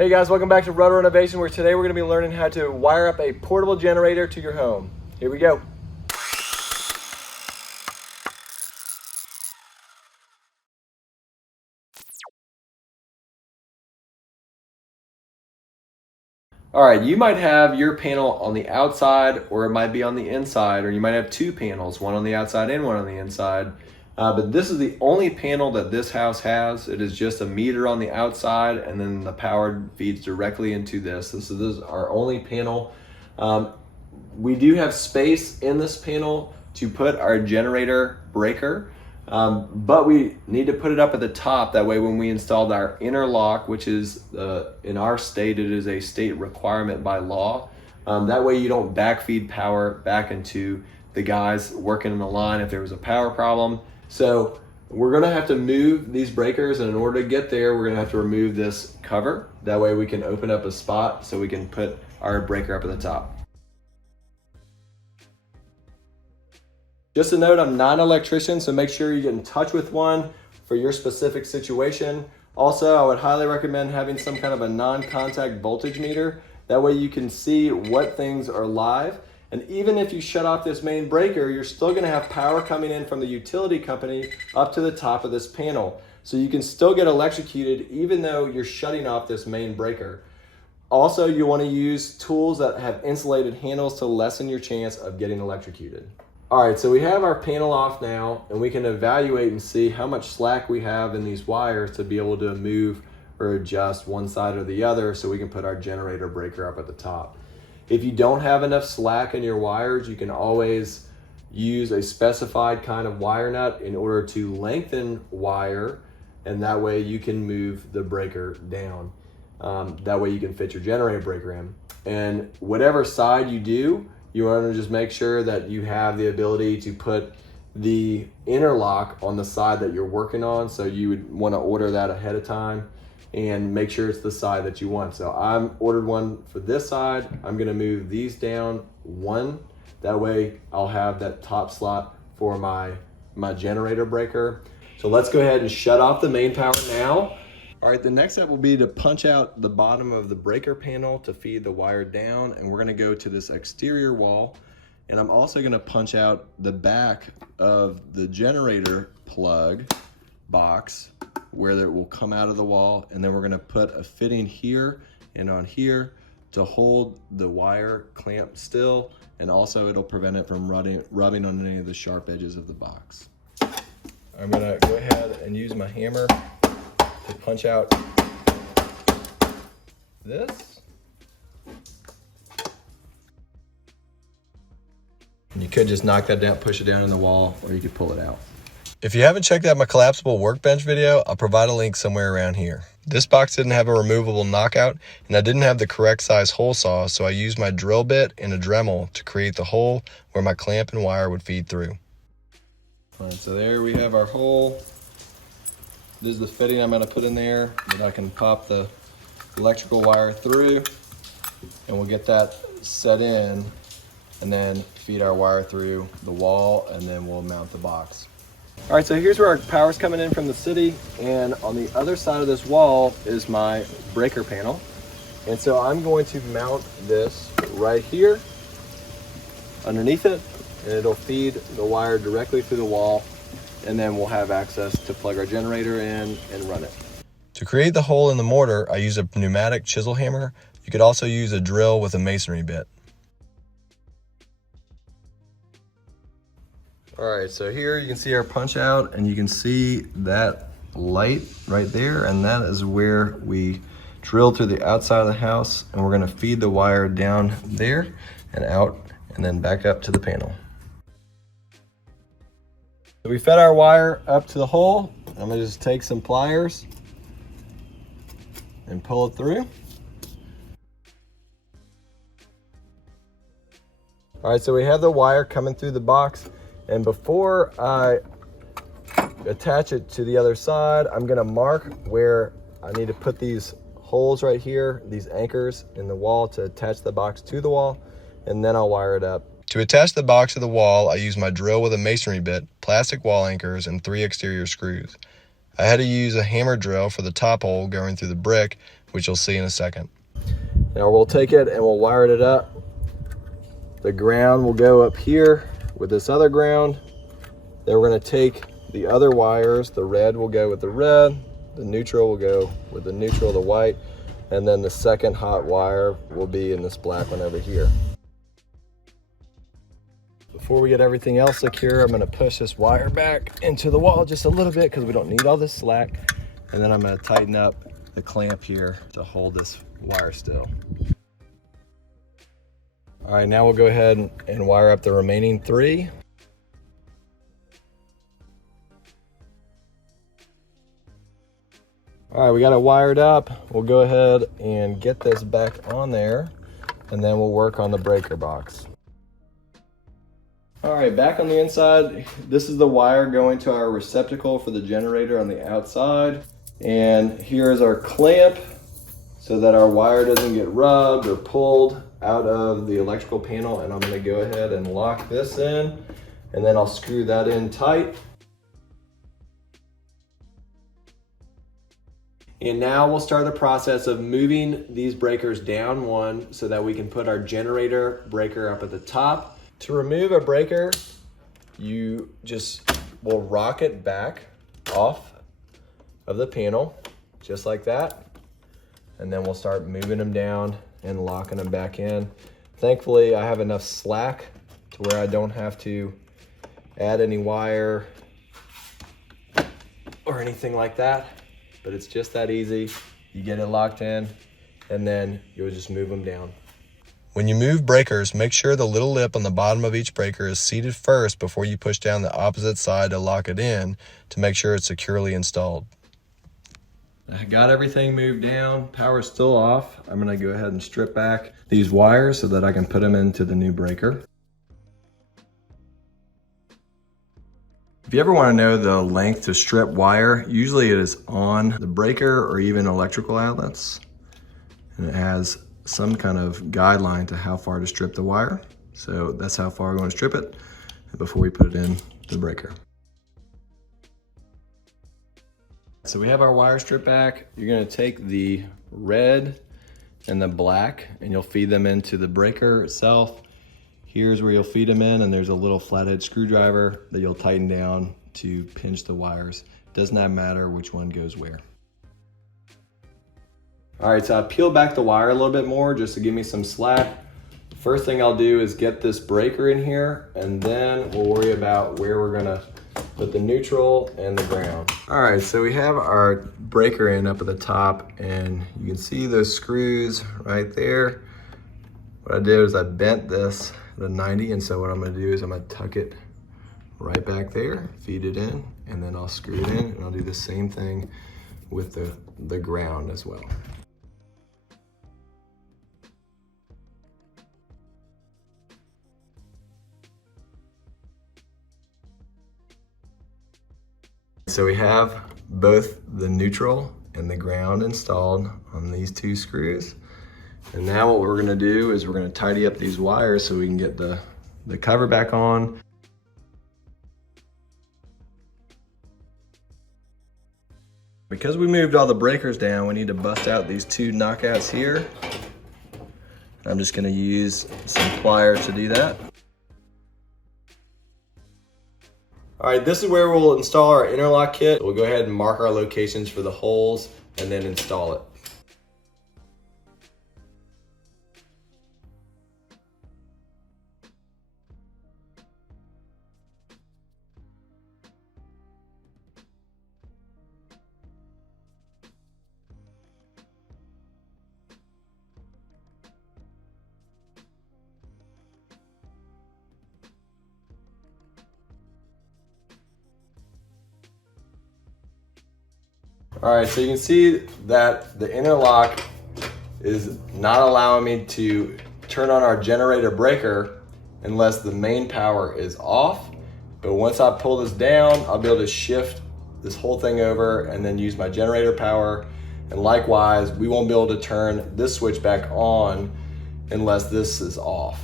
Hey guys, welcome back to Roto Renovation, where today we're going to be learning how to wire up a portable generator to your home. Here we go. All right, you might have your panel on the outside, or it might be on the inside, or you might have two panels, one on the outside and one on the inside. But this is the only panel that this house has. It is just a meter on the outside, and then the power feeds directly into this. This is our only panel. We do have space in this panel to put our generator breaker, but we need to put it up at the top. That way when we installed our interlock, which is in our state, it is a state requirement by law. That way you don't backfeed power back into the guys working in the line if there was a power problem. So we're gonna have to move these breakers, and in order to get there, we're gonna have to remove this cover. That way we can open up a spot so we can put our breaker up at the top. Just a note, I'm not an electrician, so make sure you get in touch with one for your specific situation. Also, I would highly recommend having some kind of a non-contact voltage meter. That way you can see what things are live. And even if you shut off this main breaker, you're still gonna have power coming in from the utility company up to the top of this panel. So you can still get electrocuted even though you're shutting off this main breaker. Also, you wanna use tools that have insulated handles to lessen your chance of getting electrocuted. All right, so we have our panel off now, and we can evaluate and see how much slack we have in these wires to be able to move or adjust one side or the other so we can put our generator breaker up at the top. If you don't have enough slack in your wires, you can always use a specified kind of wire nut in order to lengthen wire, and that way you can move the breaker down. That way you can fit your generator breaker in. And whatever side you do, you want to just make sure that you have the ability to put the interlock on the side that you're working on. So you would want to order that ahead of time and make sure it's the side that you want. So I'm ordered one for this side. I'm gonna move these down one. That way I'll have that top slot for my generator breaker. So let's go ahead and shut off the main power now. All right, the next step will be to punch out the bottom of the breaker panel to feed the wire down, and we're gonna go to this exterior wall. And I'm also gonna punch out the back of the generator plug box where it will come out of the wall, and then we're gonna put a fitting here and on here to hold the wire clamped still, and also it'll prevent it from rubbing on any of the sharp edges of the box. I'm gonna go ahead and use my hammer to punch out this. And you could just knock that down, push it down in the wall, or you could pull it out. If you haven't checked out my collapsible workbench video, I'll provide a link somewhere around here. This box didn't have a removable knockout, and I didn't have the correct size hole saw, so I used my drill bit and a Dremel to create the hole where my clamp and wire would feed through. All right, so there we have our hole. This is the fitting I'm gonna put in there that I can pop the electrical wire through, and we'll get that set in and then feed our wire through the wall, and then we'll mount the box. All right, so here's where our power's coming in from the city, and on the other side of this wall is my breaker panel. And so I'm going to mount this right here underneath it, and it'll feed the wire directly through the wall, and then we'll have access to plug our generator in and run it. To create the hole in the mortar, I use a pneumatic chisel hammer. You could also use a drill with a masonry bit. All right, so here you can see our punch out, and you can see that light right there, and that is where we drilled through the outside of the house, and we're gonna feed the wire down there and out, and then back up to the panel. So we fed our wire up to the hole. I'm gonna just take some pliers and pull it through. All right, so we have the wire coming through the box. And before I attach it to the other side, I'm gonna mark where I need to put these holes right here, these anchors in the wall to attach the box to the wall, and then I'll wire it up. To attach the box to the wall, I use my drill with a masonry bit, plastic wall anchors, and 3 exterior screws. I had to use a hammer drill for the top hole going through the brick, which you'll see in a second. Now we'll take it and we'll wire it up. The ground will go up here with this other ground. Then we're going to take the other wires. The red will go with the red, the neutral will go with the neutral, the white, and then the second hot wire will be in this black one over here. Before we get everything else secure, I'm going to push this wire back into the wall just a little bit because we don't need all this slack. And then I'm going to tighten up the clamp here to hold this wire still. All right, now we'll go ahead and wire up the remaining 3. All right, we got it wired up. We'll go ahead and get this back on there, and then we'll work on the breaker box. All right, back on the inside, this is the wire going to our receptacle for the generator on the outside. And here is our clamp so that our wire doesn't get rubbed or pulled out of the electrical panel. And I'm gonna go ahead and lock this in, and then I'll screw that in tight. And now we'll start the process of moving these breakers down one so that we can put our generator breaker up at the top. To remove a breaker, you just will rock it back off of the panel, just like that. And then we'll start moving them down and locking them back in. Thankfully, I have enough slack to where I don't have to add any wire or anything like that. But it's just that easy. You get it locked in, and then you'll just move them down. When you move breakers, make sure the little lip on the bottom of each breaker is seated first before you push down the opposite side to lock it in to make sure it's securely installed. I got everything moved down. Power's still off. I'm gonna go ahead and strip back these wires so that I can put them into the new breaker. If you ever want to know the length to strip wire, usually it is on the breaker or even electrical outlets. And it has some kind of guideline to how far to strip the wire. So that's how far we're going to strip it before we put it in the breaker. So we have our wire stripped back. You're going to take the red and the black and you'll feed them into the breaker itself. Here's where you'll feed them in, and there's a little flathead screwdriver that you'll tighten down to pinch the wires. Does not matter which one goes where. All right, so I peeled back the wire a little bit more just to give me some slack. First thing I'll do is get this breaker in here, and then we'll worry about where we're gonna put the neutral and the ground. All right, so we have our breaker in up at the top, and you can see those screws right there. What I did is I bent this at a 90, and so what I'm gonna do is I'm gonna tuck it right back there, feed it in, and then I'll screw it in, and I'll do the same thing with the ground as well. So we have both the neutral and the ground installed on these 2 screws. And now what we're gonna do is we're gonna tidy up these wires so we can get the cover back on. Because we moved all the breakers down, we need to bust out these 2 knockouts here. I'm just gonna use some pliers to do that. All right, this is where we'll install our interlock kit. We'll go ahead and mark our locations for the holes and then install it. All right, so you can see that the interlock is not allowing me to turn on our generator breaker unless the main power is off. But once I pull this down, I'll be able to shift this whole thing over and then use my generator power. And likewise, we won't be able to turn this switch back on unless this is off.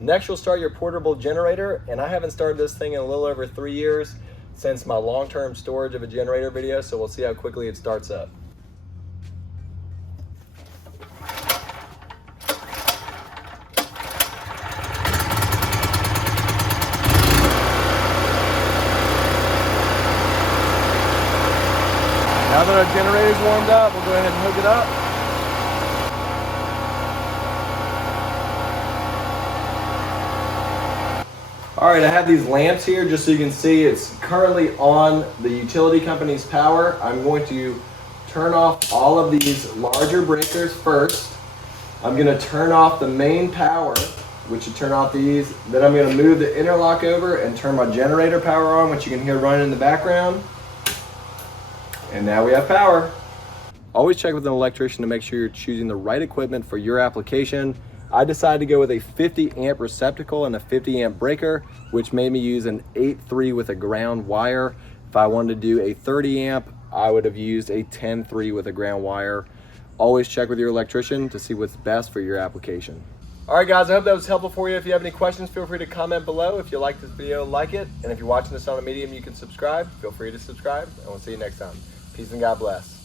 Next, you'll start your portable generator, and I haven't started this thing in a little over 3 years. since my long-term storage of a generator video, so we'll see how quickly it starts up. Now that our generator's warmed up, we'll go ahead and hook it up. All right, I have these lamps here just so you can see it's currently on the utility company's power. I'm going to turn off all of these larger breakers first. I'm gonna turn off the main power, which should turn off these. Then I'm gonna move the interlock over and turn my generator power on, which you can hear running in the background. And now we have power. Always check with an electrician to make sure you're choosing the right equipment for your application. I decided to go with a 50 amp receptacle and a 50 amp breaker, which made me use an 8.3 with a ground wire. If I wanted to do a 30 amp, I would have used a 10.3 with a ground wire. Always check with your electrician to see what's best for your application. All right, guys, I hope that was helpful for you. If you have any questions, feel free to comment below. If you like this video, like it. And if you're watching this on a medium, you can subscribe. Feel free to subscribe, and we'll see you next time. Peace and God bless.